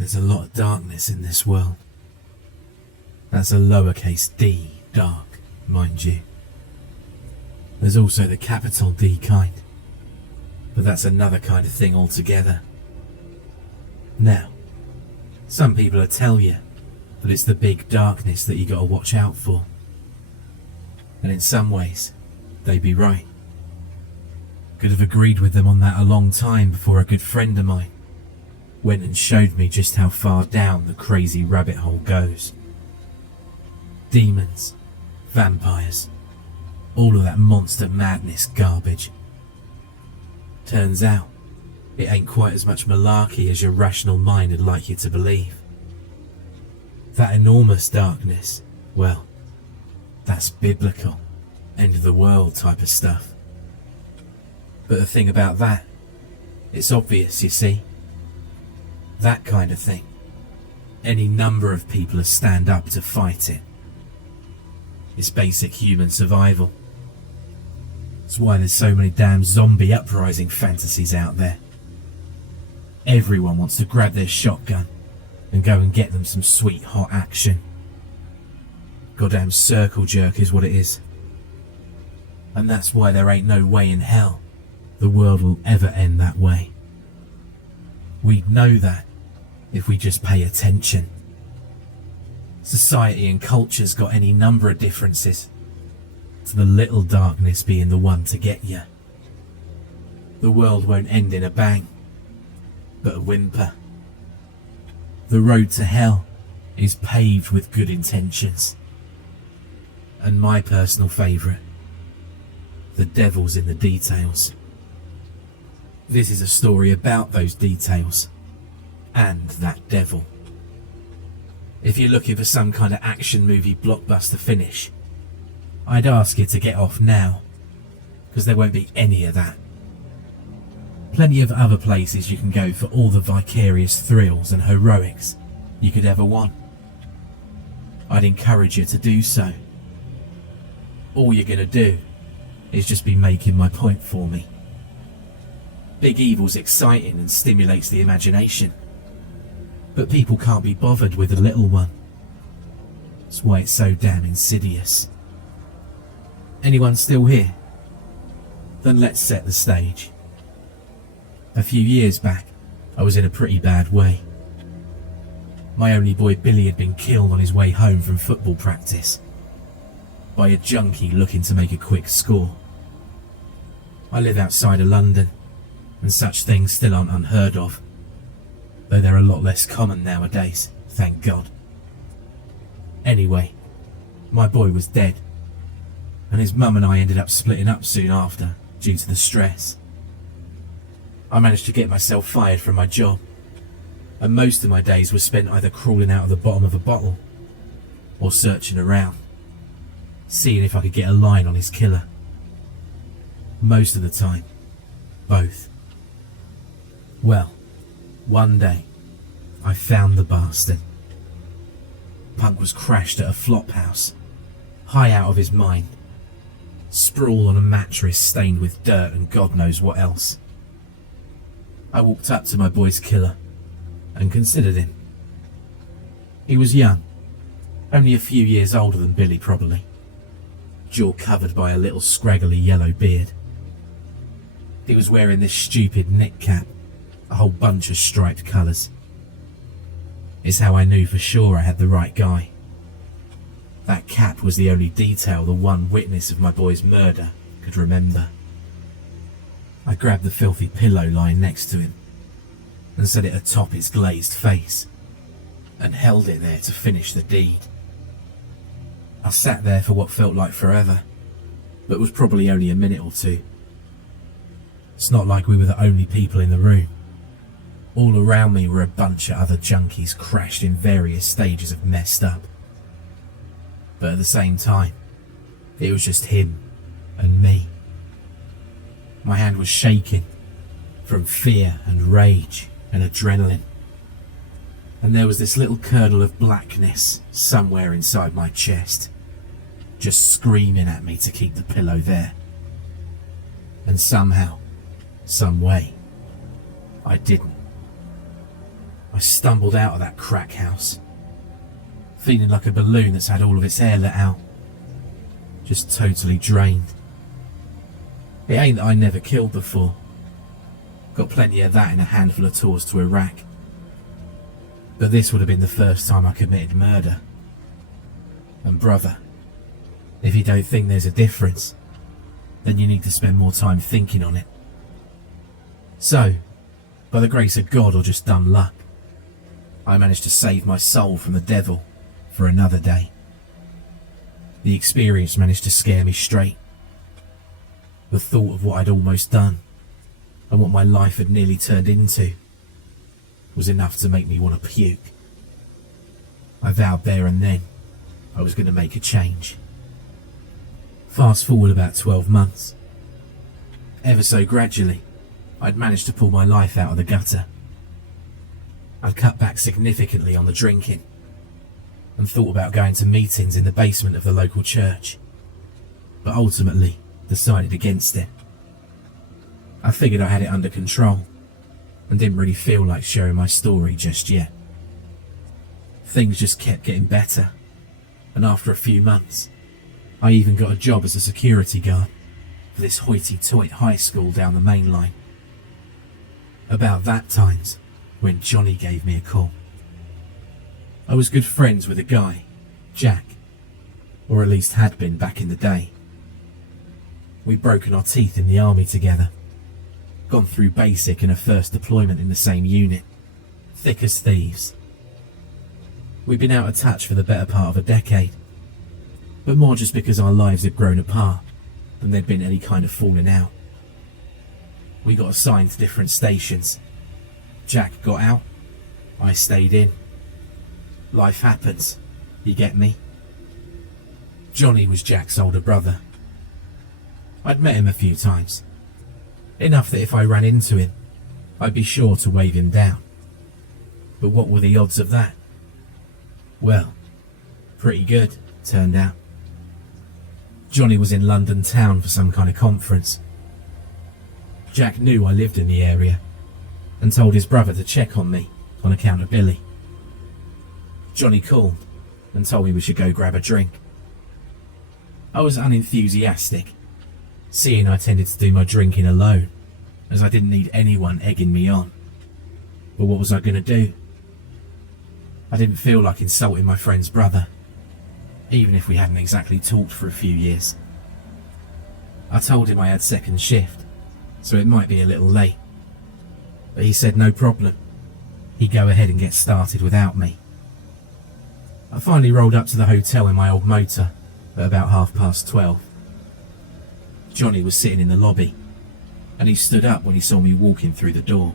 There's a lot of darkness in this world. That's a lowercase d, dark, mind you. There's also the capital D kind, but that's another kind of thing altogether. Now, some people will tell you that it's the big darkness that you gotta watch out for. And in some ways, they'd be right. Could have agreed with them on that a long time before a good friend of mine went and showed me just how far down the crazy rabbit hole goes. Demons, vampires, all of that monster madness garbage. Turns out, it ain't quite as much malarkey as your rational mind would like you to believe. That enormous darkness, well, that's biblical, end of the world type of stuff. But the thing about that, it's obvious, you see. That kind of thing. Any number of people will stand up to fight it. It's basic human survival. It's why there's so many damn zombie uprising fantasies out there. Everyone wants to grab their shotgun and go and get them some sweet hot action. Goddamn circle jerk is what it is. And that's why there ain't no way in hell the world will ever end that way. We'd know that if we just pay attention. Society and culture's got any number of differences, to the little darkness being the one to get you. The world won't end in a bang, but a whimper. The road to hell is paved with good intentions. And my personal favourite, the devil's in the details. This is a story about those details, and that devil. If you're looking for some kind of action movie blockbuster finish, I'd ask you to get off now, because there won't be any of that. Plenty of other places you can go for all the vicarious thrills and heroics you could ever want. I'd encourage you to do so. All you're gonna do is just be making my point for me. Big evil's exciting and stimulates the imagination, but people can't be bothered with the little one. That's why it's so damn insidious. Anyone still here? Then let's set the stage. A few years back, I was in a pretty bad way. My only boy Billy had been killed on his way home from football practice by a junkie looking to make a quick score. I live outside of London, and such things still aren't unheard of, though they're a lot less common nowadays, thank God. Anyway, my boy was dead, and his mum and I ended up splitting up soon after due to the stress. I managed to get myself fired from my job, and most of my days were spent either crawling out of the bottom of a bottle or searching around, seeing if I could get a line on his killer. Most of the time, both. Well, one day, I found the bastard. Punk was crashed at a flop house, high out of his mind, sprawled on a mattress stained with dirt and God knows what else. I walked up to my boy's killer and considered him. He was young, only a few years older than Billy probably, jaw covered by a little scraggly yellow beard. He was wearing this stupid knit cap, a whole bunch of striped colours. It's how I knew for sure I had the right guy. That cap was the only detail the one witness of my boy's murder could remember. I grabbed the filthy pillow lying next to him and set it atop his glazed face and held it there to finish the deed. I sat there for what felt like forever, but was probably only a minute or two. It's not like we were the only people in the room. All around me were a bunch of other junkies crashed in various stages of messed up. But at the same time, it was just him and me. My hand was shaking from fear and rage and adrenaline. And there was this little kernel of blackness somewhere inside my chest, just screaming at me to keep the pillow there. And somehow, some way, I didn't. I stumbled out of that crack house, feeling like a balloon that's had all of its air let out, just totally drained. It ain't that I never killed before. Got plenty of that in a handful of tours to Iraq. But this would have been the first time I committed murder. And brother, if you don't think there's a difference, then you need to spend more time thinking on it. So, by the grace of God or just dumb luck, I managed to save my soul from the devil for another day. The experience managed to scare me straight. The thought of what I'd almost done and what my life had nearly turned into was enough to make me want to puke. I vowed there and then I was going to make a change. Fast forward about 12 months. Ever so gradually, I'd managed to pull my life out of the gutter. I'd cut back significantly on the drinking and thought about going to meetings in the basement of the local church, but ultimately decided against it. I figured I had it under control and didn't really feel like sharing my story just yet. Things just kept getting better, and after a few months, I even got a job as a security guard for this hoity-toity high school down the main line. About that time's when Johnny gave me a call. I was good friends with a guy, Jack, or at least had been back in the day. We'd broken our teeth in the army together, gone through basic and a first deployment in the same unit, thick as thieves. We'd been out of touch for the better part of a decade, but more just because our lives had grown apart than there'd been any kind of falling out. We got assigned to different stations. Jack got out, I stayed in. Life happens, you get me? Johnny was Jack's older brother. I'd met him a few times, enough that if I ran into him, I'd be sure to wave him down. But what were the odds of that? Well, pretty good, turned out. Johnny was in London town for some kind of conference. Jack knew I lived in the area and told his brother to check on me on account of Billy. Johnny called and told me we should go grab a drink. I was unenthusiastic, seeing I tended to do my drinking alone, as I didn't need anyone egging me on. But what was I going to do? I didn't feel like insulting my friend's brother, even if we hadn't exactly talked for a few years. I told him I had second shift, so it might be a little late. But he said no problem. He'd go ahead and get started without me. I finally rolled up to the hotel in my old motor at about 12:30. Johnny was sitting in the lobby, and he stood up when he saw me walking through the door.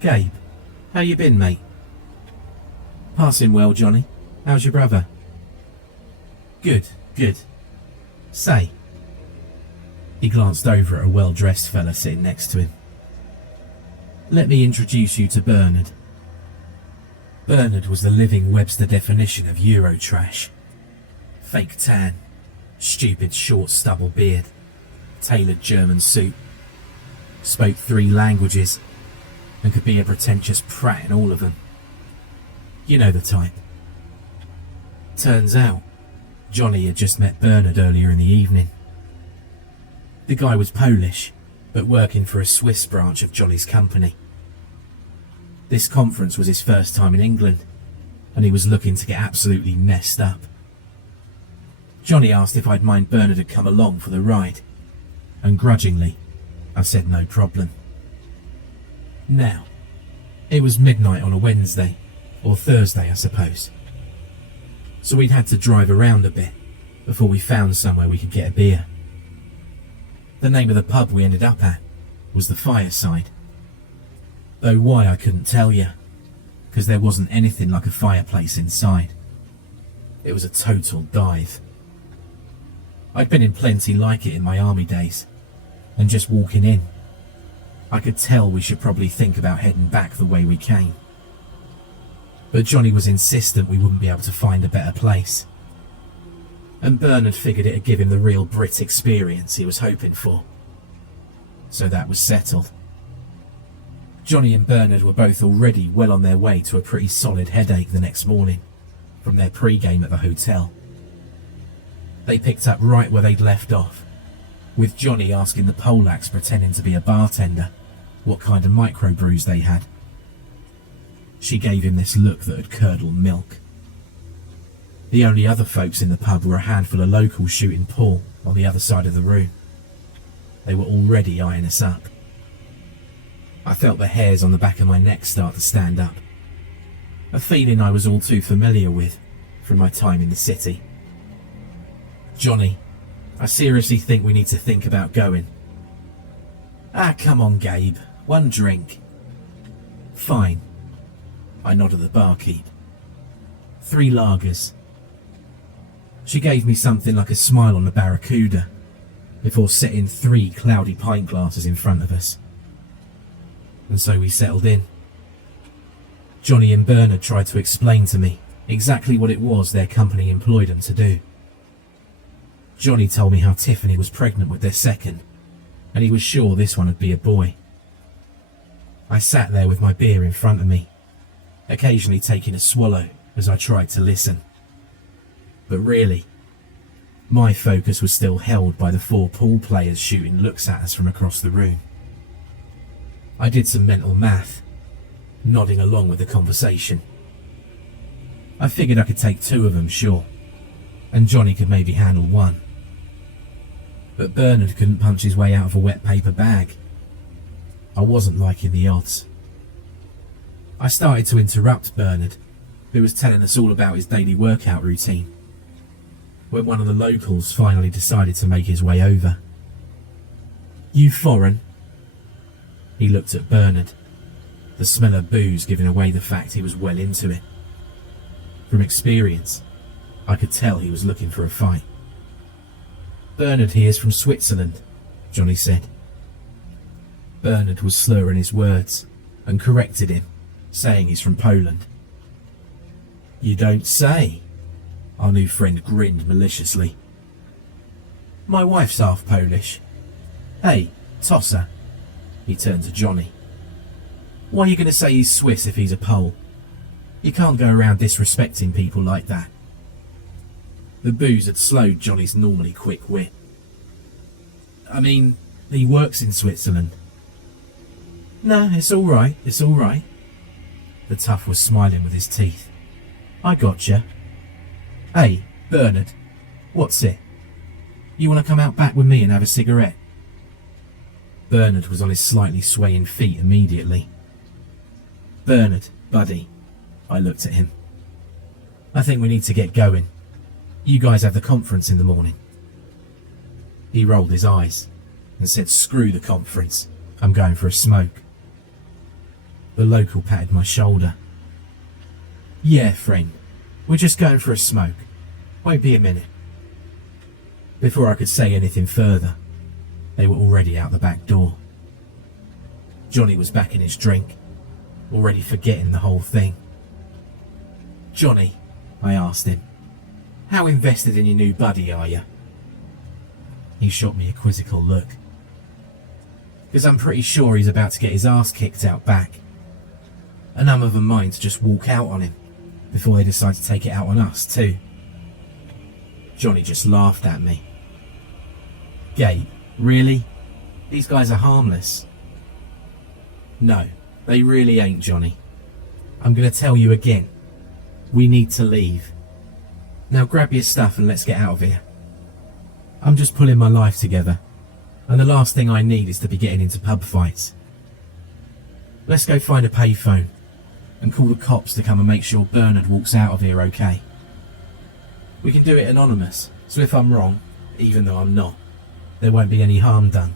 "Gabe, how you been, mate?" "Passing well, Johnny. How's your brother?" Good. Say." He glanced over at a well-dressed fella sitting next to him. "Let me introduce you to Bernard." Bernard was the living Webster definition of Eurotrash. Fake tan, stupid short stubble beard, tailored German suit, spoke 3 languages, and could be a pretentious prat in all of them. You know the type. Turns out, Johnny had just met Bernard earlier in the evening. The guy was Polish, but working for a Swiss branch of Johnny's company. This conference was his first time in England, and he was looking to get absolutely messed up. Johnny asked if I'd mind Bernard had come along for the ride, and grudgingly, I said no problem. Now, it was midnight on a Wednesday, or Thursday I suppose, so we'd had to drive around a bit before we found somewhere we could get a beer. The name of the pub we ended up at was the Fireside, though why I couldn't tell you, because there wasn't anything like a fireplace inside. It was a total dive. I'd been in plenty like it in my army days, and just walking in, I could tell we should probably think about heading back the way we came. But Johnny was insistent we wouldn't be able to find a better place, and Bernard figured it'd give him the real Brit experience he was hoping for. So that was settled. Johnny and Bernard were both already well on their way to a pretty solid headache the next morning from their pre-game at the hotel. They picked up right where they'd left off, with Johnny asking the Polacks pretending to be a bartender what kind of microbrews they had. She gave him this look that had curdled milk. The only other folks in the pub were a handful of locals shooting pool on the other side of the room. They were already eyeing us up. I felt the hairs on the back of my neck start to stand up, a feeling I was all too familiar with from my time in the city. Johnny, I seriously think we need to think about going. Ah, come on, Gabe. One drink. Fine. I nodded at the barkeep. 3 lagers. She gave me something like a smile on the barracuda before setting 3 cloudy pint glasses in front of us. And so we settled in. Johnny and Bernard tried to explain to me exactly what it was their company employed them to do. Johnny told me how Tiffany was pregnant with their second, and he was sure this one would be a boy. I sat there with my beer in front of me, occasionally taking a swallow as I tried to listen. But really, my focus was still held by the 4 pool players shooting looks at us from across the room. I did some mental math, nodding along with the conversation. I figured I could take 2 of them, sure, and Johnny could maybe handle 1. But Bernard couldn't punch his way out of a wet paper bag. I wasn't liking the odds. I started to interrupt Bernard, who was telling us all about his daily workout routine, when one of the locals finally decided to make his way over. You foreign? He looked at Bernard, the smell of booze giving away the fact he was well into it. From experience, I could tell he was looking for a fight. Bernard here's from Switzerland, Johnny said. Bernard was slurring his words and corrected him, saying he's from Poland. You don't say, our new friend grinned maliciously. My wife's half Polish. Hey, tosser, he turned to Johnny. Why are you going to say he's Swiss if he's a Pole? You can't go around disrespecting people like that. The booze had slowed Johnny's normally quick wit. I mean, he works in Switzerland. No, it's all right, it's all right. The tough was smiling with his teeth. I gotcha. Hey, Bernard, what's it? You want to come out back with me and have a cigarette? Bernard was on his slightly swaying feet immediately. Bernard, buddy, I looked at him. I think we need to get going. You guys have the conference in the morning. He rolled his eyes and said, screw the conference, I'm going for a smoke. The local patted my shoulder. Yeah, friend, we're just going for a smoke. Won't be a minute. Before I could say anything further, they were already out the back door. Johnny was back in his drink, already forgetting the whole thing. Johnny, I asked him, how invested in your new buddy are you? He shot me a quizzical look. Because I'm pretty sure he's about to get his ass kicked out back. And I'm of a mind to just walk out on him before they decide to take it out on us too. Johnny just laughed at me. Gabe, really? These guys are harmless. No, they really ain't, Johnny. I'm going to tell you again. We need to leave. Now grab your stuff and let's get out of here. I'm just pulling my life together, and the last thing I need is to be getting into pub fights. Let's go find a payphone and call the cops to come and make sure Bernard walks out of here okay. We can do it anonymous, so if I'm wrong, even though I'm not, there won't be any harm done.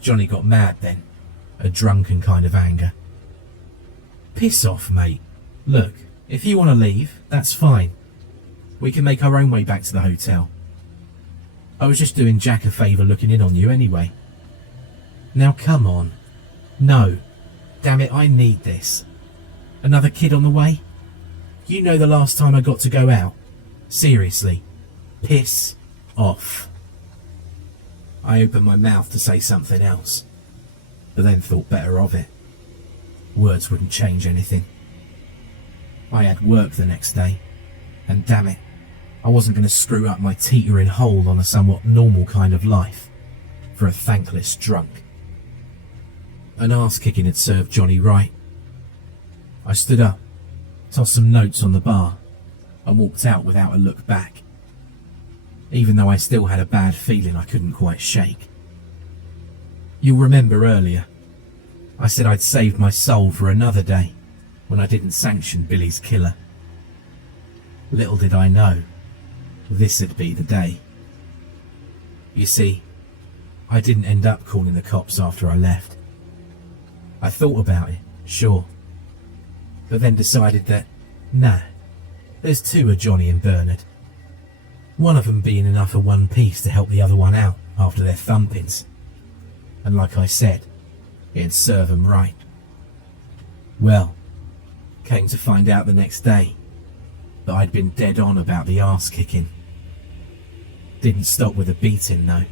Johnny got mad then, a drunken kind of anger. Piss off, mate. Look, if you want to leave, that's fine. We can make our own way back to the hotel. I was just doing Jack a favour looking in on you anyway. Now come on. No. Damn it, I need this. Another kid on the way? You know the last time I got to go out? Seriously. Piss off. I opened my mouth to say something else, but then thought better of it. Words wouldn't change anything. I had work the next day, and damn it, I wasn't going to screw up my teetering hold on a somewhat normal kind of life for a thankless drunk. An arse-kicking had served Johnny right. I stood up, tossed some notes on the bar, and walked out without a look back, even though I still had a bad feeling I couldn't quite shake. You'll remember earlier, I said I'd saved my soul for another day when I didn't sanction Billy's killer. Little did I know, this'd be the day. You see, I didn't end up calling the cops after I left. I thought about it, sure, but then decided that, nah, there's two of Johnny and Bernard. One of them being enough of one piece to help the other one out after their thumpings. And like I said, it'd serve them right. Well, came to find out the next day that I'd been dead on about the arse kicking. Didn't stop with a beating though.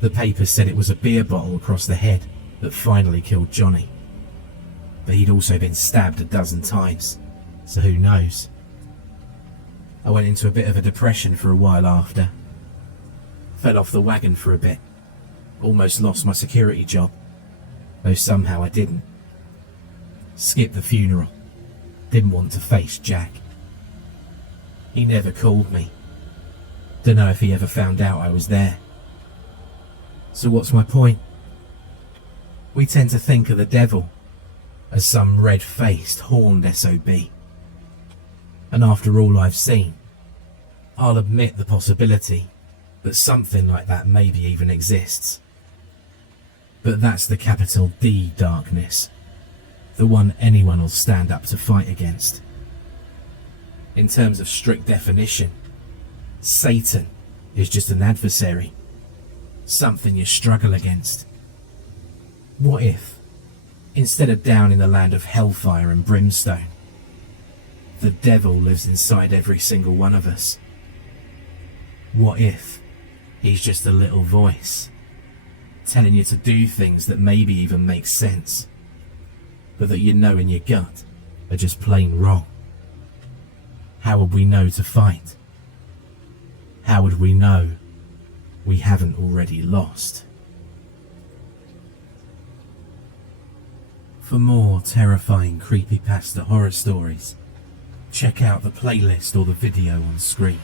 The paper said it was a beer bottle across the head that finally killed Johnny. But he'd also been stabbed a dozen times, so who knows. I went into a bit of a depression for a while after. Fell off the wagon for a bit. Almost lost my security job, though somehow I didn't. Skipped the funeral. Didn't want to face Jack. He never called me. Dunno if he ever found out I was there. So what's my point? We tend to think of the devil as some red-faced, horned SOB. And after all I've seen, I'll admit the possibility that something like that maybe even exists. But that's the capital D darkness, the one anyone will stand up to fight against. In terms of strict definition, Satan is just an adversary, something you struggle against. What if, instead of down in the land of hellfire and brimstone, the devil lives inside every single one of us? What if he's just a little voice, telling you to do things that maybe even make sense, but that you know in your gut are just plain wrong? How would we know to fight? How would we know we haven't already lost? For more terrifying creepypasta horror stories, check out the playlist or the video on screen.